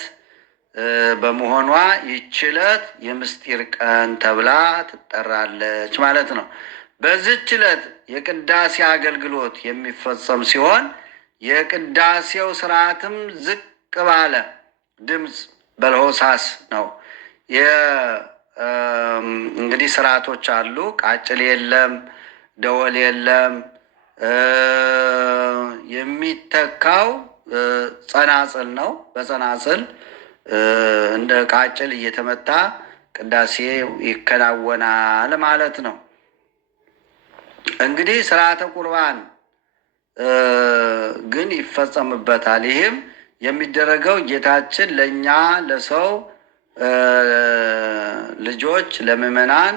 በመሆኗ ይህች ዕለት የምስጢር ቀን ተብላ ትጠራለች ማለት ነው። በዚህች ዕለት የቅዳሴ አገልግሎት የሚፈጸም ሲሆን የቅዳሴው ስርዓትም ዝቅ ባለ ድምፅ በለሆሳስ ነው። እንግዲህ ስርዓቶች አሉ። ቃጭል የለም፣ ደወል የለም። የሚተካው ጸናጽል ነው። በጸናጽል እንደ ቃጭል እየተመታ ቅዳሴ ይከናወናል ማለት ነው። እንግዲህ ስርዓተ ቁርባን ግን ይፈጸምበታል። ይህም የሚደረገው ጌታችን ለእኛ ለሰው ልጆች ለምዕመናን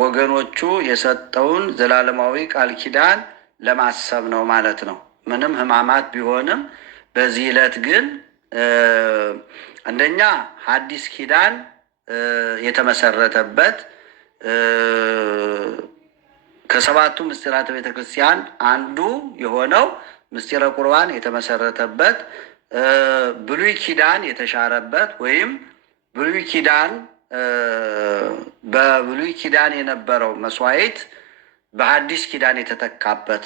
ወገኖቹ የሰጠውን ዘላለማዊ ቃል ኪዳን ለማሰብ ነው ማለት ነው። ምንም ሕማማት ቢሆንም በዚህ ዕለት ግን አንደኛ ሐዲስ ኪዳን የተመሰረተበት ከሰባቱ ምስጢራተ ቤተ ክርስቲያን አንዱ የሆነው ምስጢረ ቁርባን የተመሰረተበት ብሉይ ኪዳን የተሻረበት ወይም ብሉይ ኪዳን በብሉይ ኪዳን የነበረው መስዋዕት በሐዲስ ኪዳን የተተካበት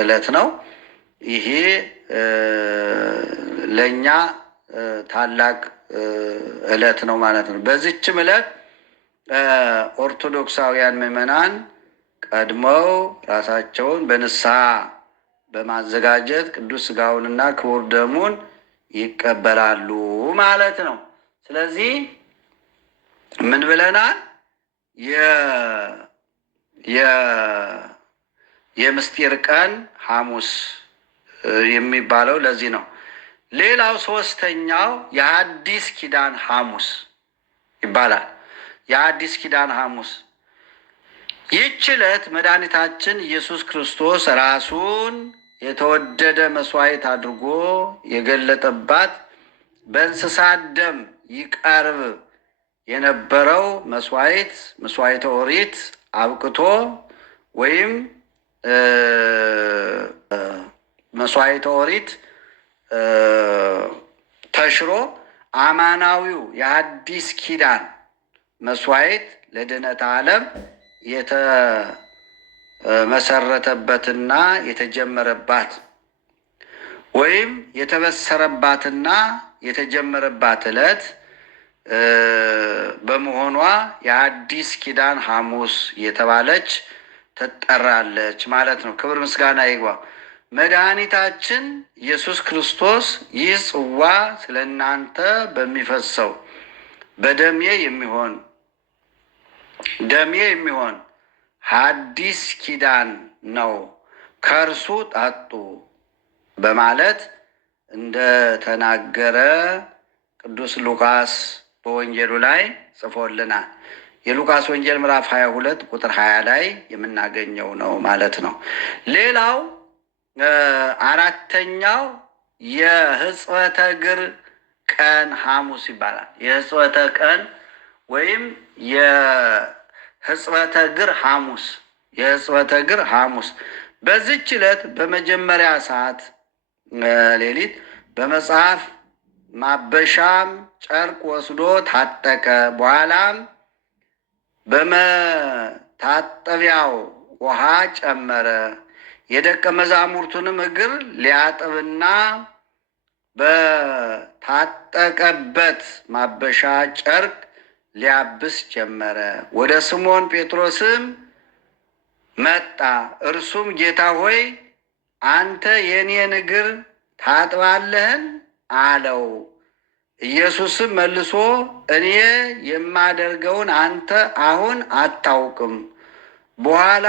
ዕለት ነው። ይሄ ለእኛ ታላቅ ዕለት ነው ማለት ነው። በዚችም ዕለት ኦርቶዶክሳውያን ምዕመናን ቀድመው ራሳቸውን በንስሐ በማዘጋጀት ቅዱስ ሥጋውንና ክቡር ደሙን ይቀበላሉ ማለት ነው። ስለዚህ ምን ብለናል? የምስጢር ቀን ሐሙስ የሚባለው ለዚህ ነው። ሌላው ሶስተኛው የሐዲስ ኪዳን ሐሙስ ይባላል። የሐዲስ ኪዳን ሐሙስ ይህች ዕለት መድኃኒታችን ኢየሱስ ክርስቶስ ራሱን የተወደደ መስዋዕት አድርጎ የገለጠባት በእንስሳት ደም ይቀርብ የነበረው መስዋዕተ ኦሪት አብቅቶ ወይም መስዋዕተ ኦሪት ተሽሮ አማናዊው የሐዲስ ኪዳን መስዋዕት ለድኅነተ ዓለም የተመሰረተበትና የተጀመረባት ወይም የተበሰረባትና የተጀመረባት ዕለት በመሆኗ የሐዲስ ኪዳን ሐሙስ የተባለች ትጠራለች ማለት ነው። ክብር ምስጋና ይግባ። መድኃኒታችን ኢየሱስ ክርስቶስ ይህ ጽዋ ስለ እናንተ በሚፈሰው በደሜ የሚሆን ሐዲስ ኪዳን ነው፣ ከእርሱ ጠጡ በማለት እንደተናገረ ቅዱስ ሉቃስ በወንጌሉ ላይ ጽፎልናል። የሉቃስ ወንጌል ምዕራፍ 22 ቁጥር 20 ላይ የምናገኘው ነው ማለት ነው። ሌላው አራተኛው የሕጽበተ እግር ቀን ሐሙስ ይባላል። የሕጽበተ ቀን ወይም የሕጽበተ እግር ሐሙስ በዚህች ዕለት በመጀመሪያ ሰዓት ሌሊት በመጽሐፍ ማበሻም ጨርቅ ወስዶ ታጠቀ። በኋላም በመታጠቢያው ውሃ ጨመረ። የደቀ መዛሙርቱንም እግር ሊያጥብና በታጠቀበት ማበሻ ጨርቅ ሊያብስ ጀመረ። ወደ ስምዖን ጴጥሮስም መጣ። እርሱም ጌታ ሆይ አንተ የኔን እግር ታጥባለህን? አለው። ኢየሱስም መልሶ እኔ የማደርገውን አንተ አሁን አታውቅም፣ በኋላ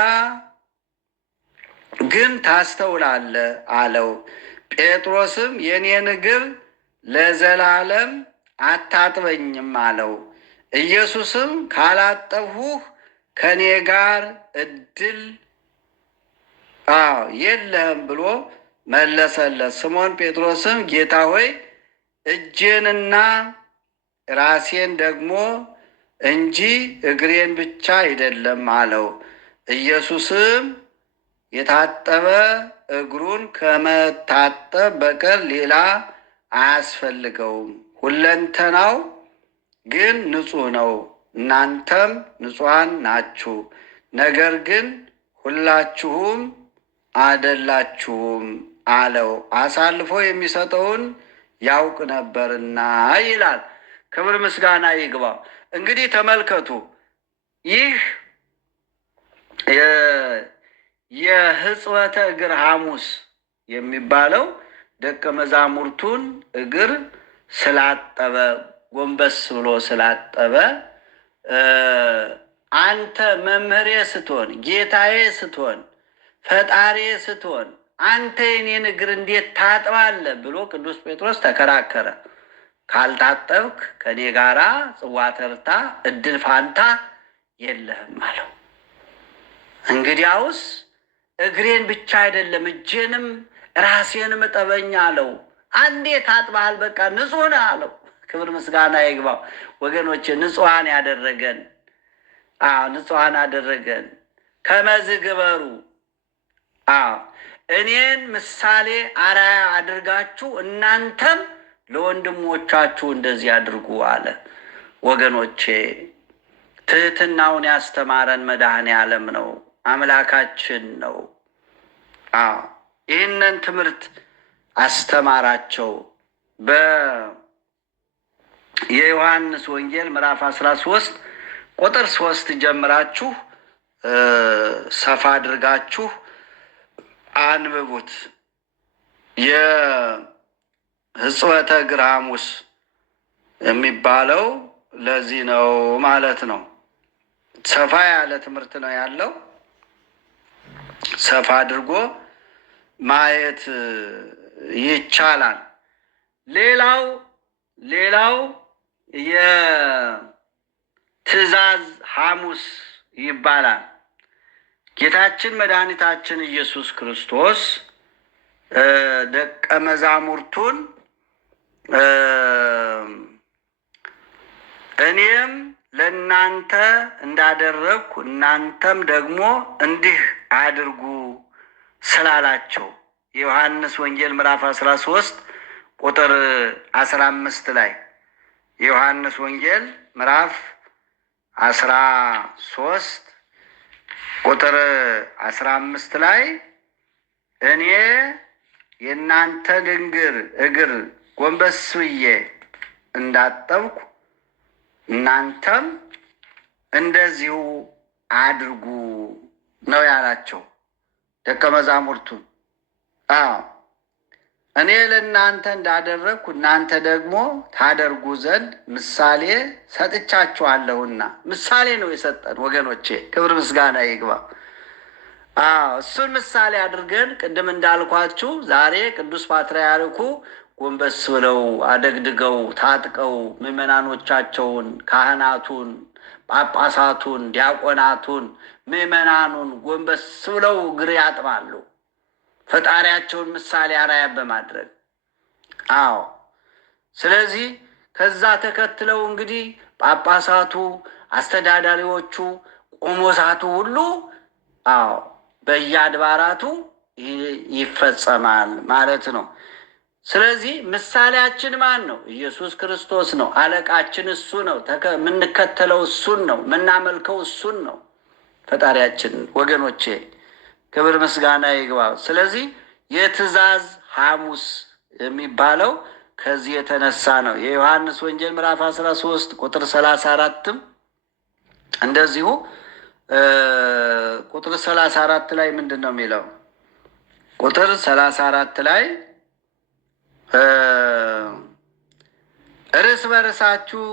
ግን ታስተውላለህ አለው። ጴጥሮስም የኔን እግር ለዘላለም አታጥበኝም አለው። ኢየሱስም ካላጠብሁህ ከኔ ጋር እድል የለህም ብሎ መለሰለት። ስምዖን ጴጥሮስም ጌታ ሆይ እጄንና ራሴን ደግሞ እንጂ እግሬን ብቻ አይደለም አለው። ኢየሱስም የታጠበ እግሩን ከመታጠብ በቀር ሌላ አያስፈልገውም፣ ሁለንተናው ግን ንጹሕ ነው። እናንተም ንጹሐን ናችሁ፣ ነገር ግን ሁላችሁም አይደላችሁም አለው። አሳልፎ የሚሰጠውን ያውቅ ነበርና ይላል። ክብር ምስጋና ይግባው። እንግዲህ ተመልከቱ፣ ይህ የሕጽበተ እግር ሐሙስ የሚባለው ደቀ መዛሙርቱን እግር ስላጠበ፣ ጎንበስ ብሎ ስላጠበ፣ አንተ መምህሬ ስትሆን፣ ጌታዬ ስትሆን፣ ፈጣሪ ስትሆን አንተ የኔን እግር እንዴት ታጥባለህ ብሎ ቅዱስ ጴጥሮስ ተከራከረ። ካልታጠብክ ከኔ ጋራ ጽዋ ተርታ እድል ፋንታ የለህም አለው። እንግዲያውስ እግሬን ብቻ አይደለም እጄንም ራሴንም እጠበኝ አለው። አንዴ ታጥበሃል፣ በቃ ንጹሕ ነህ አለው። ክብር ምስጋና ይግባው። ወገኖች ንጹሐን ያደረገን ንጹሐን አደረገን። ከመዝ ግበሩ እኔን ምሳሌ አርአያ አድርጋችሁ እናንተም ለወንድሞቻችሁ እንደዚህ አድርጉ አለ። ወገኖቼ ትህትናውን ያስተማረን መድኃኔ ዓለም ነው፣ አምላካችን ነው። ይህንን ትምህርት አስተማራቸው። የዮሐንስ ወንጌል ምዕራፍ 13 ቁጥር 3 ጀምራችሁ ሰፋ አድርጋችሁ አንብቡት። የሕጽበተ እግር ሐሙስ የሚባለው ለዚህ ነው ማለት ነው። ሰፋ ያለ ትምህርት ነው ያለው። ሰፋ አድርጎ ማየት ይቻላል። ሌላው የትእዛዝ ሐሙስ ይባላል። ጌታችን መድኃኒታችን ኢየሱስ ክርስቶስ ደቀ መዛሙርቱን እኔም ለእናንተ እንዳደረግኩ እናንተም ደግሞ እንዲህ አድርጉ ስላላቸው የዮሐንስ ወንጌል ምዕራፍ 13 ቁጥር 15 ላይ የዮሐንስ ወንጌል ምዕራፍ 13 ቁጥር 15 ላይ እኔ የእናንተን እግር ጎንበስ ብዬ እንዳጠብኩ እናንተም እንደዚሁ አድርጉ ነው ያላቸው ደቀ መዛሙርቱን። እኔ ለእናንተ እንዳደረግኩ እናንተ ደግሞ ታደርጉ ዘንድ ምሳሌ ሰጥቻችኋለሁና። ምሳሌ ነው የሰጠን ወገኖቼ፣ ክብር ምስጋና ይግባ። እሱን ምሳሌ አድርገን ቅድም እንዳልኳችሁ ዛሬ ቅዱስ ፓትርያርኩ ጎንበስ ብለው አደግድገው ታጥቀው ምዕመናኖቻቸውን፣ ካህናቱን፣ ጳጳሳቱን፣ ዲያቆናቱን፣ ምዕመናኑን ጎንበስ ብለው እግር ያጥባሉ። ፈጣሪያቸውን ምሳሌ አርአያ በማድረግ ስለዚህ ከዛ ተከትለው እንግዲህ ጳጳሳቱ፣ አስተዳዳሪዎቹ፣ ቆሞሳቱ ሁሉ በየአድባራቱ ይፈጸማል ማለት ነው። ስለዚህ ምሳሌያችን ማን ነው? ኢየሱስ ክርስቶስ ነው። አለቃችን እሱ ነው። የምንከተለው እሱን ነው። የምናመልከው እሱን ነው፣ ፈጣሪያችን። ወገኖቼ ክብር ምስጋና ይግባ። ስለዚህ የትእዛዝ ሐሙስ የሚባለው ከዚህ የተነሳ ነው። የዮሐንስ ወንጌል ምዕራፍ 13 ቁጥር 34ም እንደዚሁ ቁጥር 34 ላይ ምንድን ነው የሚለው? ቁጥር 34 ላይ እርስ በርሳችሁ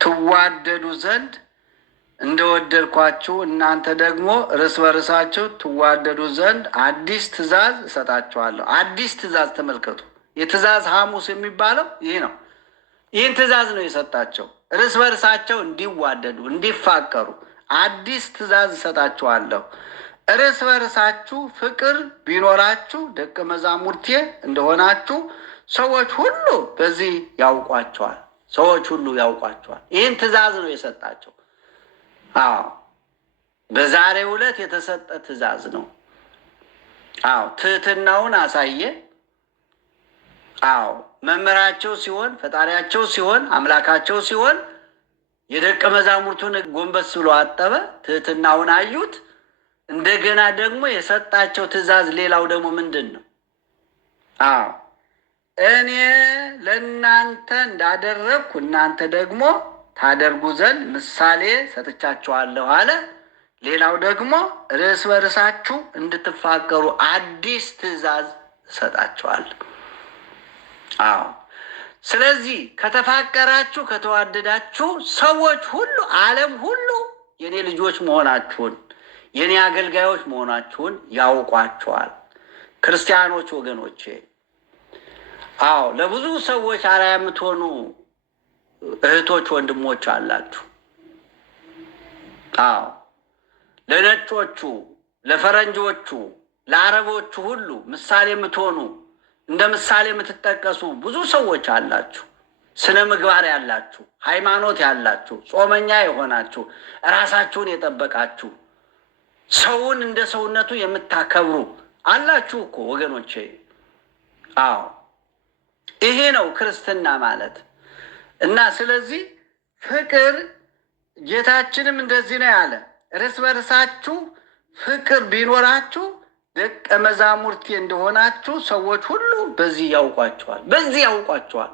ትዋደዱ ዘንድ እንደወደድኳችሁ እናንተ ደግሞ እርስ በርሳችሁ ትዋደዱ ዘንድ አዲስ ትእዛዝ እሰጣችኋለሁ። አዲስ ትእዛዝ ተመልከቱ። የትእዛዝ ሐሙስ የሚባለው ይህ ነው። ይህን ትእዛዝ ነው የሰጣቸው፣ እርስ በርሳቸው እንዲዋደዱ፣ እንዲፋቀሩ። አዲስ ትእዛዝ እሰጣችኋለሁ፣ እርስ በርሳችሁ ፍቅር ቢኖራችሁ ደቀ መዛሙርቴ እንደሆናችሁ ሰዎች ሁሉ በዚህ ያውቋቸዋል። ሰዎች ሁሉ ያውቋቸዋል። ይህን ትእዛዝ ነው የሰጣቸው። አዎ በዛሬው ዕለት የተሰጠ ትእዛዝ ነው። አዎ ትህትናውን አሳየ። አዎ መምህራቸው ሲሆን፣ ፈጣሪያቸው ሲሆን፣ አምላካቸው ሲሆን የደቀ መዛሙርቱን ጎንበስ ብሎ አጠበ። ትህትናውን አዩት። እንደገና ደግሞ የሰጣቸው ትእዛዝ ሌላው ደግሞ ምንድን ነው? አዎ እኔ ለእናንተ እንዳደረግኩ እናንተ ደግሞ ታደርጉ ዘንድ ምሳሌ ሰጥቻችኋለሁ አለ። ሌላው ደግሞ እርስ በርሳችሁ እንድትፋቀሩ አዲስ ትእዛዝ እሰጣችኋለሁ። አዎ ስለዚህ ከተፋቀራችሁ፣ ከተዋደዳችሁ ሰዎች ሁሉ፣ ዓለም ሁሉ የኔ ልጆች መሆናችሁን፣ የኔ አገልጋዮች መሆናችሁን ያውቋቸዋል። ክርስቲያኖች ወገኖቼ፣ አዎ ለብዙ ሰዎች አርአያ የምትሆኑ እህቶች ወንድሞች አላችሁ። አዎ ለነጮቹ፣ ለፈረንጆቹ፣ ለአረቦቹ ሁሉ ምሳሌ የምትሆኑ እንደ ምሳሌ የምትጠቀሱ ብዙ ሰዎች አላችሁ። ስነ ምግባር ያላችሁ፣ ሃይማኖት ያላችሁ፣ ጾመኛ የሆናችሁ፣ ራሳችሁን የጠበቃችሁ፣ ሰውን እንደ ሰውነቱ የምታከብሩ አላችሁ እኮ ወገኖቼ። አዎ ይሄ ነው ክርስትና ማለት እና ስለዚህ ፍቅር ጌታችንም እንደዚህ ነው ያለ፣ እርስ በርሳችሁ ፍቅር ቢኖራችሁ ደቀ መዛሙርቴ እንደሆናችሁ ሰዎች ሁሉ በዚህ ያውቋቸዋል። በዚህ ያውቋቸዋል።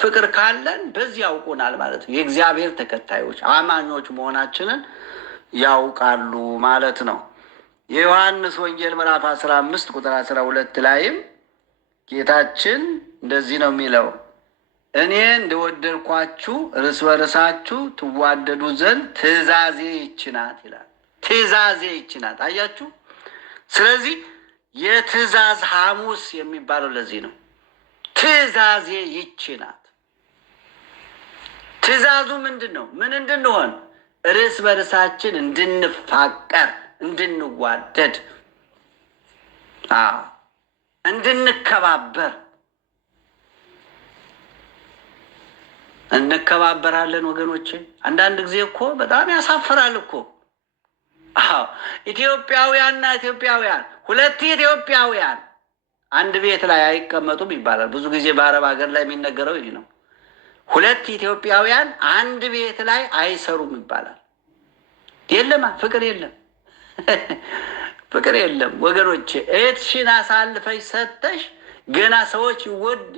ፍቅር ካለን በዚህ ያውቁናል ማለት ነው። የእግዚአብሔር ተከታዮች አማኞች መሆናችንን ያውቃሉ ማለት ነው። የዮሐንስ ወንጌል ምዕራፍ 15 ቁጥር 12 ላይም ጌታችን እንደዚህ ነው የሚለው፣ እኔ እንደወደድኳችሁ እርስ በርሳችሁ ትዋደዱ ዘንድ ትእዛዜ ይህች ናት ይላል። ትእዛዜ ይህች ናት። አያችሁ። ስለዚህ የትእዛዝ ሐሙስ የሚባለው ለዚህ ነው። ትእዛዜ ይህች ናት። ትእዛዙ ምንድን ነው? ምን እንድንሆን? እርስ በርሳችን እንድንፋቀር፣ እንድንዋደድ፣ እንድንከባበር። እንከባበራለን ወገኖቼ። አንዳንድ ጊዜ እኮ በጣም ያሳፍራል እኮ። ኢትዮጵያውያንና ኢትዮጵያውያን፣ ሁለት ኢትዮጵያውያን አንድ ቤት ላይ አይቀመጡም ይባላል። ብዙ ጊዜ በአረብ ሀገር ላይ የሚነገረው ይህ ነው። ሁለት ኢትዮጵያውያን አንድ ቤት ላይ አይሰሩም ይባላል። የለም ፍቅር የለም። ፍቅር የለም ወገኖቼ። እህትሽን አሳልፈሽ ሰጥተሽ ገና ሰዎች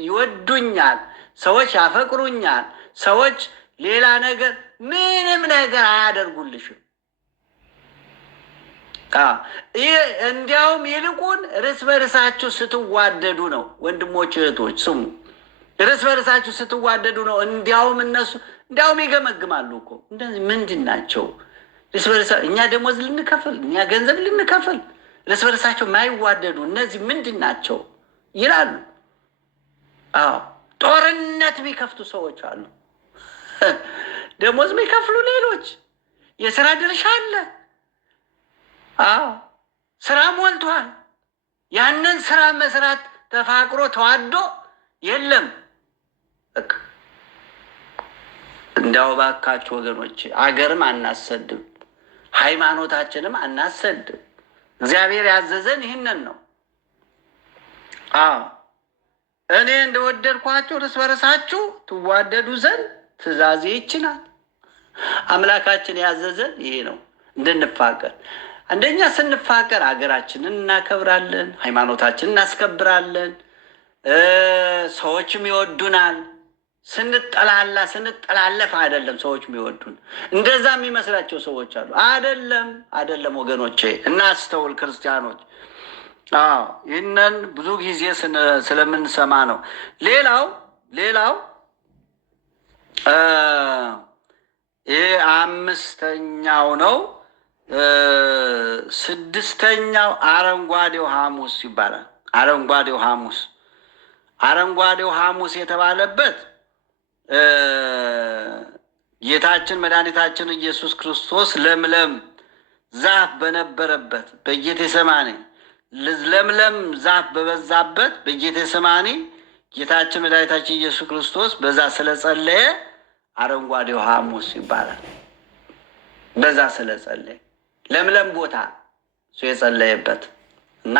ይወዱኛል፣ ሰዎች ያፈቅሩኛል፣ ሰዎች ሌላ ነገር ምንም ነገር አያደርጉልሽም። እንዲያውም ይልቁን እርስ በርሳችሁ ስትዋደዱ ነው። ወንድሞች እህቶች ስሙ፣ እርስ በርሳችሁ ስትዋደዱ ነው። እንዲያውም እነሱ እንዲያውም ይገመግማሉ እኮ እንደዚህ ምንድን ናቸው እርስ በርሳ፣ እኛ ደሞዝ ልንከፍል፣ እኛ ገንዘብ ልንከፍል፣ እርስ በርሳቸው ማይዋደዱ እነዚህ ምንድን ናቸው ይላሉ። ጦርነት የሚከፍቱ ሰዎች አሉ። ደሞዝ የሚከፍሉ ሌሎች፣ የስራ ድርሻ አለ። ስራ ሞልቷል። ያንን ስራ መስራት ተፋቅሮ ተዋዶ የለም። እንዲያው ባካችሁ ወገኖች፣ አገርም አናሰድም፣ ሃይማኖታችንም አናሰድም። እግዚአብሔር ያዘዘን ይህንን ነው። እኔ እንደወደድኳችሁ እርስ በርሳችሁ ትዋደዱ ዘንድ ትእዛዜ ይህች ናት። አምላካችን ያዘዘን ይሄ ነው፣ እንድንፋቀር። አንደኛ ስንፋቀር ሀገራችንን እናከብራለን፣ ሃይማኖታችንን እናስከብራለን፣ ሰዎችም ይወዱናል። ስንጠላላ ስንጠላለፍ አይደለም ሰዎች የሚወዱን። እንደዛ የሚመስላቸው ሰዎች አሉ። አይደለም ወገኖቼ፣ እናስተውል ክርስቲያኖች። ይህንን ብዙ ጊዜ ስለምንሰማ ነው። ሌላው ይህ አምስተኛው ነው። ስድስተኛው አረንጓዴው ሐሙስ ይባላል። አረንጓዴው ሐሙስ የተባለበት ጌታችን መድኃኒታችን ኢየሱስ ክርስቶስ ለምለም ዛፍ በነበረበት በጌቴሰማኒ ለምለም ዛፍ በበዛበት በጌቴሰማኒ ጌታችን መድኃኒታችን ኢየሱስ ክርስቶስ በዛ ስለጸለየ አረንጓዴው ሐሙስ ይባላል። በዛ ስለጸለየ ለምለም ቦታ እሱ የጸለየበት እና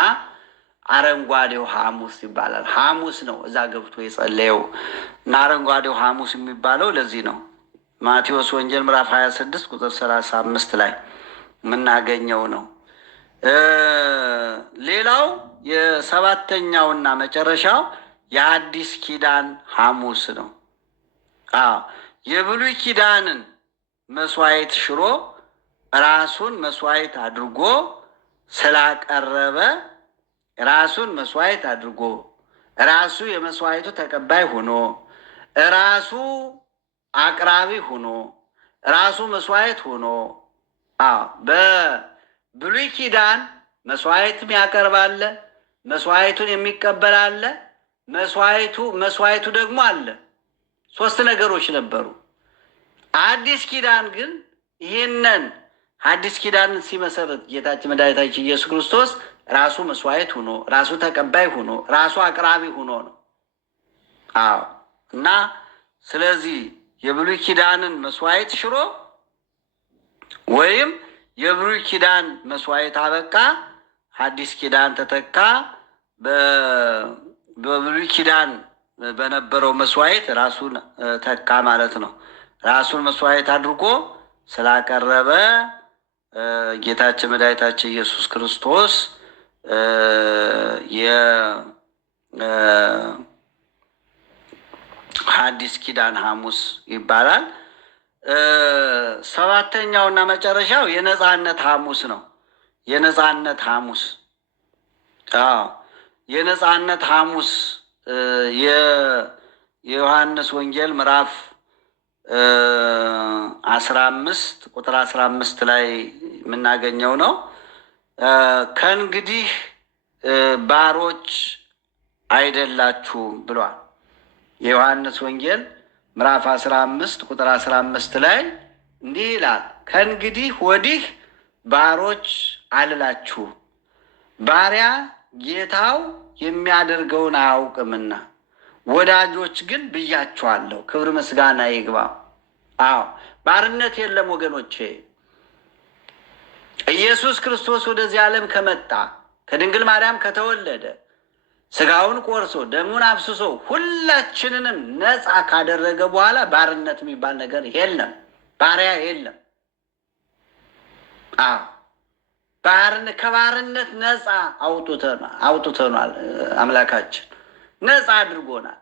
አረንጓዴው ሐሙስ ይባላል። ሐሙስ ነው እዛ ገብቶ የጸለየው እና አረንጓዴው ሐሙስ የሚባለው ለዚህ ነው። ማቴዎስ ወንጌል ምዕራፍ 26 ቁጥር 35 ላይ የምናገኘው ነው። ሌላው የሰባተኛውና መጨረሻው የአዲስ ኪዳን ሐሙስ ነው። የብሉይ ኪዳንን መስዋዕት ሽሮ ራሱን መስዋዕት አድርጎ ስላቀረበ ራሱን መስዋዕት አድርጎ ራሱ የመስዋዕቱ ተቀባይ ሆኖ ራሱ አቅራቢ ሆኖ ራሱ መስዋዕት ሆኖ በብሉይ ኪዳን መስዋዕትም ያቀርባለ፣ መስዋዕቱን የሚቀበል አለ፣ መስዋዕቱ ደግሞ አለ። ሶስት ነገሮች ነበሩ። አዲስ ኪዳን ግን ይህንን አዲስ ኪዳንን ሲመሰረት ጌታችን መድኃኒታችን ኢየሱስ ክርስቶስ ራሱ መስዋዕት ሆኖ ራሱ ተቀባይ ሆኖ ራሱ አቅራቢ ሆኖ ነው። እና ስለዚህ የብሉይ ኪዳንን መስዋዕት ሽሮ ወይም የብሉይ ኪዳን መስዋዕት አበቃ፣ አዲስ ኪዳን ተተካ። በብሉይ ኪዳን በነበረው መስዋዕት ራሱን ተካ ማለት ነው። ራሱን መስዋዕት አድርጎ ስላቀረበ ጌታችን መድኃኒታችን ኢየሱስ ክርስቶስ የሐዲስ ኪዳን ሐሙስ ይባላል። ሰባተኛውና መጨረሻው የነጻነት ሐሙስ ነው። የነጻነት ሐሙስ የነጻነት ሐሙስ የዮሐንስ ወንጌል ምዕራፍ 15 ቁጥር 15 ላይ የምናገኘው ነው። ከእንግዲህ ባሮች አይደላችሁም ብሏል። የዮሐንስ ወንጌል ምዕራፍ 15 ቁጥር 15 ላይ እንዲህ ይላል፣ ከእንግዲህ ወዲህ ባሮች አልላችሁም፣ ባሪያ ጌታው የሚያደርገውን አያውቅምና፣ ወዳጆች ግን ብያችኋለሁ። ክብር ምስጋና ይግባው። ባርነት የለም ወገኖቼ። ኢየሱስ ክርስቶስ ወደዚህ ዓለም ከመጣ ከድንግል ማርያም ከተወለደ ስጋውን ቆርሶ ደሙን አፍስሶ ሁላችንንም ነፃ ካደረገ በኋላ ባርነት የሚባል ነገር የለም። ባሪያ የለም። ከባርነት ነፃ አውጥተናል። አምላካችን ነፃ አድርጎናል።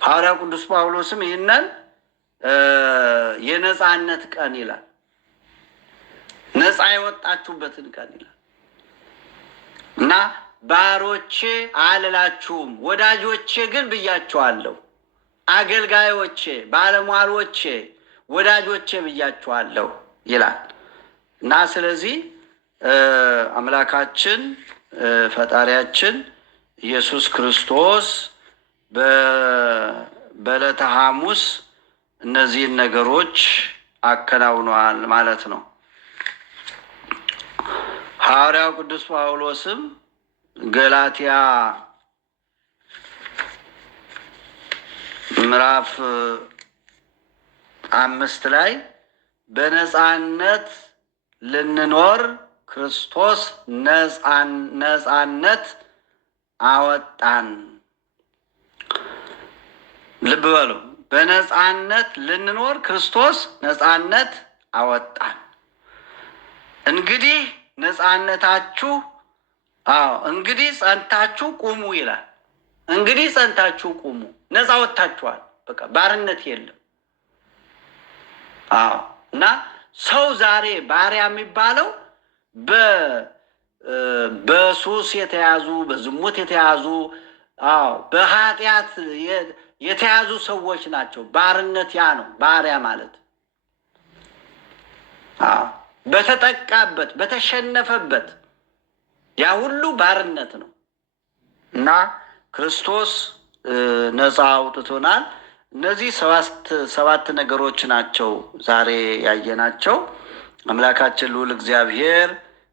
ሐዋርያው ቅዱስ ጳውሎስም ይህንን የነፃነት ቀን ይላል። ነፃ የወጣችሁበትን ቀን ይላል እና ባሮቼ አልላችሁም፣ ወዳጆቼ ግን ብያችኋለሁ። አገልጋዮቼ፣ ባለሟሎቼ፣ ወዳጆቼ ብያችኋለሁ ይላል እና ስለዚህ አምላካችን ፈጣሪያችን ኢየሱስ ክርስቶስ በዕለተ ሐሙስ እነዚህን ነገሮች አከናውነዋል ማለት ነው። ሐዋርያው ቅዱስ ጳውሎስም ገላትያ ምዕራፍ 5 ላይ በነፃነት ልንኖር ክርስቶስ ነፃነት አወጣን። ልብ በሉ። በነፃነት ልንኖር ክርስቶስ ነፃነት አወጣን። እንግዲህ ነፃነታችሁ እንግዲህ ጸንታችሁ ቁሙ ይላል። እንግዲህ ጸንታችሁ ቁሙ። ነፃ ወጥታችኋል። በቃ ባርነት የለም። እና ሰው ዛሬ ባሪያ የሚባለው በሱስ የተያዙ፣ በዝሙት የተያዙ፣ በኃጢአት የተያዙ ሰዎች ናቸው። ባርነት ያ ነው ባሪያ ማለት። በተጠቃበት በተሸነፈበት ያ ሁሉ ባርነት ነው እና ክርስቶስ ነፃ አውጥቶናል። እነዚህ ሰባት ነገሮች ናቸው ዛሬ ያየናቸው። አምላካችን ልዑል እግዚአብሔር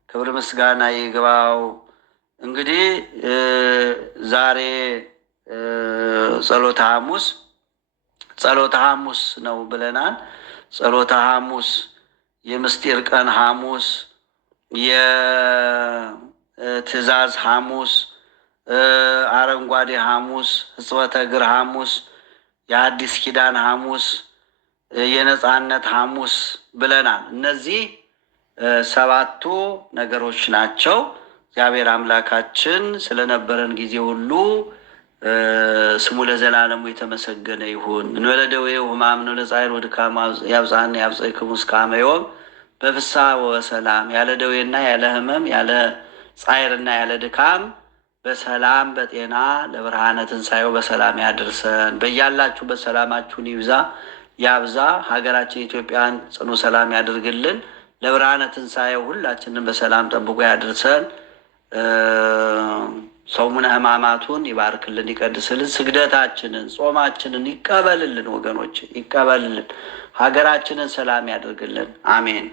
ክብር ምስጋና ይግባው። እንግዲህ ዛሬ ጸሎተ ሐሙስ ነው ብለናል። ጸሎተ ሐሙስ የምስጢር ቀን ሐሙስ፣ የትእዛዝ ሐሙስ፣ አረንጓዴ ሐሙስ፣ ሕጽበተ እግር ሐሙስ፣ የአዲስ ኪዳን ሐሙስ፣ የነጻነት ሐሙስ ብለናል። እነዚህ ሰባቱ ነገሮች ናቸው። እግዚአብሔር አምላካችን ስለነበረን ጊዜ ሁሉ ስሙ ለዘላለሙ የተመሰገነ ይሁን። እንበለ ደዌ ወሕማም ለጻዕር ወድካም ያብጽሐነ ያብጽሕክሙ እስከ አመ ዮም በፍስሐ ወበሰላም። ያለ ደዌና ያለ ሕመም ያለ ጻዕርና ያለ ድካም በሰላም በጤና ለብርሃነ ትንሣኤው በሰላም ያድርሰን። በያላችሁበት ሰላማችሁን ያብዛ። ሀገራችን ኢትዮጵያን ጽኑ ሰላም ያድርግልን። ለብርሃነ ትንሣኤው ሁላችንን በሰላም ጠብቆ ያድርሰን። ሰሙነ ሕማማቱን ይባርክልን፣ ይቀድስልን። ስግደታችንን ጾማችንን ይቀበልልን። ወገኖች ይቀበልልን። ሀገራችንን ሰላም ያድርግልን። አሜን።